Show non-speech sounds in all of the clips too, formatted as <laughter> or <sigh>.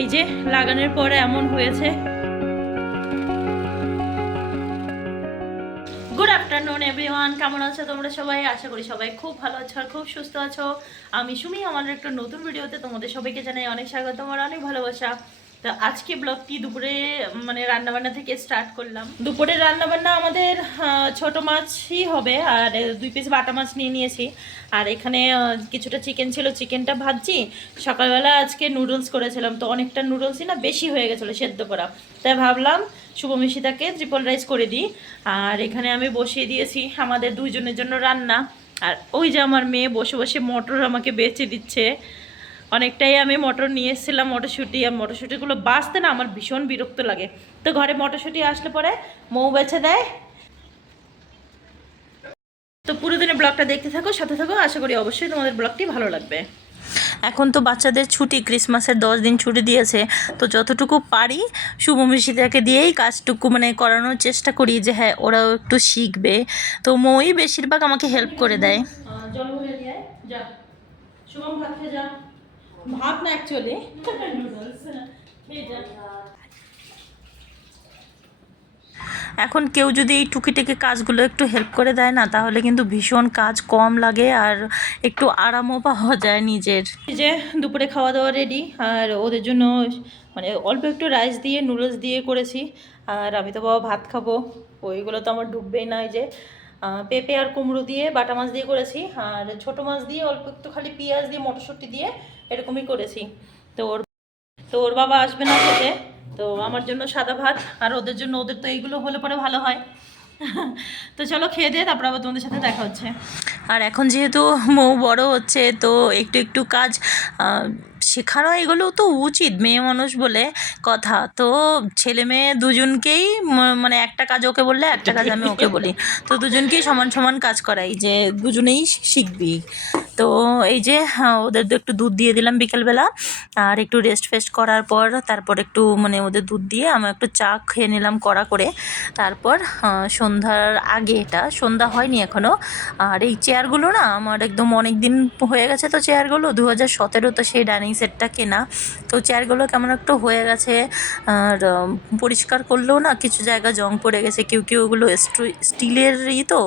এই যে, লাগানোর পরে এমন হয়েছে। গুড আফটারনুন এভরিওয়ান কেমন আছো তোমরা সবাই? আশা করি সবাই খুব ভালো আছো আর খুব সুস্থ আছো। আমি সুমি, আমার একটা নতুন ভিডিওতে তোমাদের সবাইকে জানাই অনেক স্বাগত আমার অনেক ভালোবাসা। তো আজকে ব্লগটি দুপুরে মানে রান্নাবান্না থেকে স্টার্ট করলাম। দুপুরে রান্নাবান্না আমাদের ছোট মাছই হবে, আর দুই পিস বাটা মাছ নিয়ে নিয়েছি। আর এখানে কিছুটা চিকেন ছিল চিকেনটা ভাজছি। সকালবেলা আজকে নুডলস করেছিলাম, তো অনেকটা নুডলসই না বেশি হয়ে গেছিল সেদ্ধ করা। তাই ভাবলাম শুভমিশিতাকে ট্রিপল রাইস করে দিই। আর এখানে আমি বসিয়ে দিয়েছি আমাদের দুইজনের জন্য রান্না। আর ওই যে আমার মেয়ে বসে বসে মটর আমাকে বেচে দিচ্ছে। অনেকটাই আমি মটর নিয়ে এসেছিলাম মটরশুঁটি আর মটরশুঁটিগুলো বাঁচতে না আমার ভীষণ বিরক্ত লাগে। তো ঘরে মটরশুঁটি আসলে পরে মৌ বেছে দেয়। তো পুরো দিনের ব্লগটা দেখতে থাকো সাথে থাকো। আশা করি অবশ্যই তোমাদের ব্লগটি ভালো লাগবে। এখন তো বাচ্চাদের ছুটি ক্রিসমাসের দশ দিন ছুটি দিয়েছে। তো যতটুকু পারি শুভমিশিতাকে দিয়েই কাজটুকু মানে করানোর চেষ্টা করি যে হ্যাঁ ওরাও একটু শিখবে। তো মই বেশিরভাগ আমাকে হেল্প করে দেয়। জল ভরে যা। শুভম ভাত যা। ভাত না অ্যাকচুয়ালি এখন কেউ যদি এই টুকিটাকি কাজগুলো একটু হেল্প করে দেয় না তাহলে কিন্তু ভীষণ কাজ কম লাগে আর একটু আরামও পাওয়া যায় নিজের। যে দুপুরে খাওয়া দাওয়া রেডি আর ওদের জন্য মানে অল্প একটু রাইস দিয়ে নুডলস দিয়ে করেছি। আর আমি তো বাবা ভাত খাব ওইগুলো তো আমার ডুববেই না যে। পেঁপে আর কুমড়ো দিয়ে বাটা মাছ দিয়ে করেছি। আর ছোট মাছ দিয়ে অল্প একটু খালি পেঁয়াজ দিয়ে মটরশুঁটি দিয়ে এরকমই করেছি। তো ওর তো ওর বাবা আসবে না খেতে। তো আমার জন্য সাদা ভাত, আর ওদের জন্য ওদের তো এইগুলো হলে পরে ভালো হয়। <laughs> তো চলো খেয়ে দিয়ে তারপর আবার তোমাদের সাথে দেখা হচ্ছে। আর এখন যেহেতু মৌ বড় হচ্ছে, তো একটু একটু কাজ শেখানো এগুলো তো উচিত মেয়ে মানুষ বলে কথা। তো ছেলে মেয়ে দুজনকেই মানে একটা কাজ ওকে বললে একটা কাজ আমি ওকে বলি। তো দুজনকেই সমান সমান কাজ করাই যে দুজনেই শিখবি। তো এই যে হ্যাঁ, ওদের তো একটু দুধ দিয়ে দিলাম বিকেলবেলা। আর একটু রেস্ট ফেস্ট করার পর তারপর একটু মানে ওদের দুধ দিয়ে আমি একটু চা খেয়ে নিলাম কড়া করে। তারপর সন্ধ্যার আগে এটা সন্ধ্যা হয়নি এখনও আর এই চেয়ারগুলো না আমার একদম অনেক দিন হয়ে গেছে তো চেয়ারগুলো দু হাজার সতেরো তো সেই ডাইনিং সেটটা কেনা। তো চেয়ারগুলো কেমন একটু হয়ে গেছে, আর পরিষ্কার করলেও না কিছু জায়গা জং পড়ে গেছে। কেউ কেউ ওগুলো স্টিলেরই তো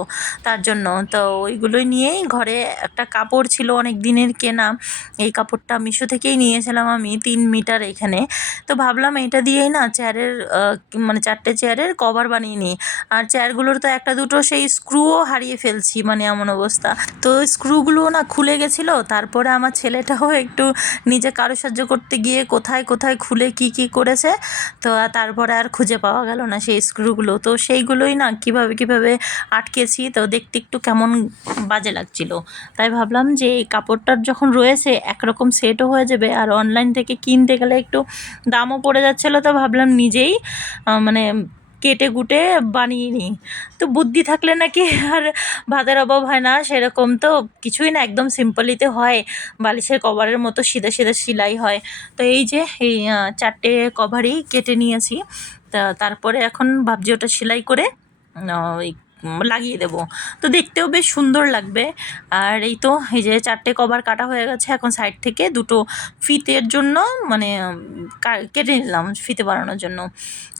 তার জন্য। তো ওইগুলোই নিয়েই ঘরে একটা কাপড় ছিল অনেক দিনের কেনা। এই কাপড়টা মিশো থেকেই নিয়েছিলাম আমি তিন মিটার এখানে। তো ভাবলাম এটা দিয়েই না চেয়ারের মানে চারটে চেয়ারের কভার বানিয়ে নিই। আর চেয়ারগুলোর তো একটা দুটো সেই স্ক্রুও হারিয়ে ফেলছি মানে এমন অবস্থা। তো স্ক্রুগুলো না খুলে গেছিল, তারপরে আমার ছেলেটাও একটু নিজে কারুসাহায্য করতে গিয়ে কোথায় কোথায় খুলে কি কি করেছে, তো তারপরে আর খুঁজে পাওয়া গেল না সেই স্ক্রুগুলো। তো সেইগুলোই না কীভাবে কীভাবে আটকেছি, তো দেখতে একটু কেমন বাজে লাগছিল। তাই ভাবলাম যে এই কাপড়টার যখন রয়েছে, একরকম সেটও হয়ে যাবে। আর অনলাইন থেকে কিনতে গেলে একটু দামও পড়ে যাচ্ছিল, তো ভাবলাম নিজেই মানে কেটে গুটে বানিয়ে নিই। তো বুদ্ধি থাকলে নাকি আর ভাতের অভাব হয় না, সেরকম তো কিছুই না, একদম সিম্পলিতে হয়। বালিশের কভারের মতো সিধা সিধা সেলাই হয়। তো এই যে, এই চারটে কভারই কেটে নিয়েছি। তা, তারপরে এখন ভাবছি ওটা সেলাই করে ওই লাগিয়ে দেবো। তো দেখতেও বেশ সুন্দর লাগবে। আর এই তো, এই যে চারটে কভার কাটা হয়ে গেছে এখন সাইড থেকে। দুটো ফিতের জন্য মানে কেটে নিলাম ফিতে বানানোর জন্য।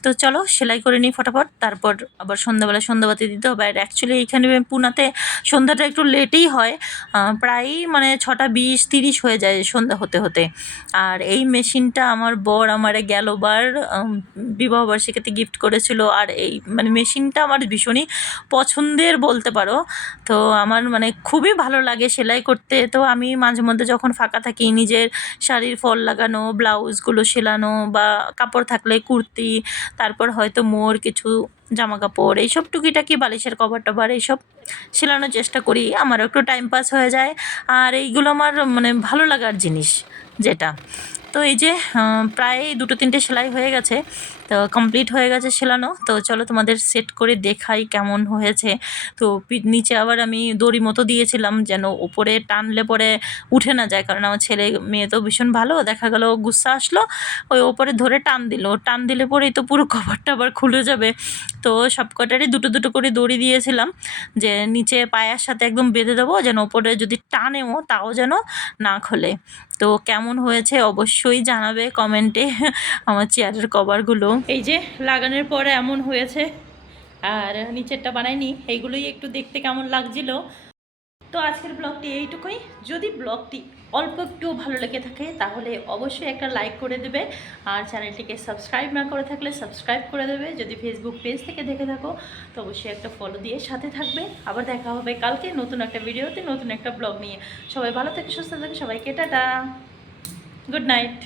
তো চলো, সেলাই করে নিই ফটাফট। তারপর আবার সন্ধ্যাবেলা সন্ধ্যাবাতি দিতে হবে। আর অ্যাকচুয়ালি এখানে পুনাতে সন্ধ্যাটা একটু লেটেই হয়। প্রায় মানে ছটা বিশ তিরিশ হয়ে যায় সন্ধ্যা হতে হতে। আর এই মেশিনটা আমার বর আমারে গেলবার বিবাহবার্ষিকীতে গিফট করেছিল। আর এই মানে মেশিনটা আমার ভীষণই পছন্দের বলতে পারো। তো আমার মানে খুবই ভালো লাগে সেলাই করতে। তো আমি মাঝে মধ্যে যখন ফাঁকা থাকি, নিজের শাড়ির ফল লাগানো ব্লাউজগুলো সেলানো বা কাপড় থাকলে কুর্তি, তারপর হয়তো মোর কিছু জামা কাপড় এইসব টুকিটাকি বালিশের কভার টভার এইসব সেলানোর চেষ্টা করি। আমারও একটু টাইম পাস হয়ে যায়। আর এইগুলো আমার মানে ভালো লাগার জিনিস যেটা। তো এই যে প্রায় দুটো তিনটে সেলাই হয়ে গেছে। তো কমপ্লিট হয়ে গেছে সেলানো। তো চলো তোমাদের সেট করে দেখাই কেমন হয়েছে। তো নিচে আবার আমি দড়ি মতো দিয়েছিলাম যেন উপরে টানলে পরে উঠে না যায়। কারণ আমার ছেলে, মেয়ে তো ভীষণ ভালো। দেখা গেল গুসা আসলো, ওই ওপরে ধরে টান দিল। টান দিলে পরেই তো পুরো কভারটা আবার খুলে যাবে। তো সব কটারই দুটো দুটো করে দড়ি দিয়েছিলাম যে নিচে পায়ের সাথে একদম বেঁধে দেবো, যেন ওপরে যদি টানেও তাও যেন না খোলে। তো কেমন হয়েছে অবশ্যই জানাবে কমেন্টে। আমার চেয়ারের কভারগুলো। এই যে লাগানোর পরে এমন হয়েছে। আর নিচেরটা বানাইনি, এইগুলোই একটু দেখতে কেমন লাগছিল। তো আজকের ব্লগটি এইটুকুই। যদি ব্লগটি অল্প একটু ভালো লেগে থাকে, তাহলে অবশ্যই একটা লাইক করে দেবে। আর চ্যানেলটিকে সাবস্ক্রাইব না করে থাকলে সাবস্ক্রাইব করে দেবে। যদি ফেসবুক পেজ থেকে দেখে থাকো, তো অবশ্যই একটা ফলো দিয়ে সাথে থাকবে। আবার দেখা হবে কালকে নতুন একটা ভিডিওতে, নতুন একটা ব্লগ নিয়ে। সবাই ভালো থেকে সুস্থ থাকে সবাইকে টাটা। Good night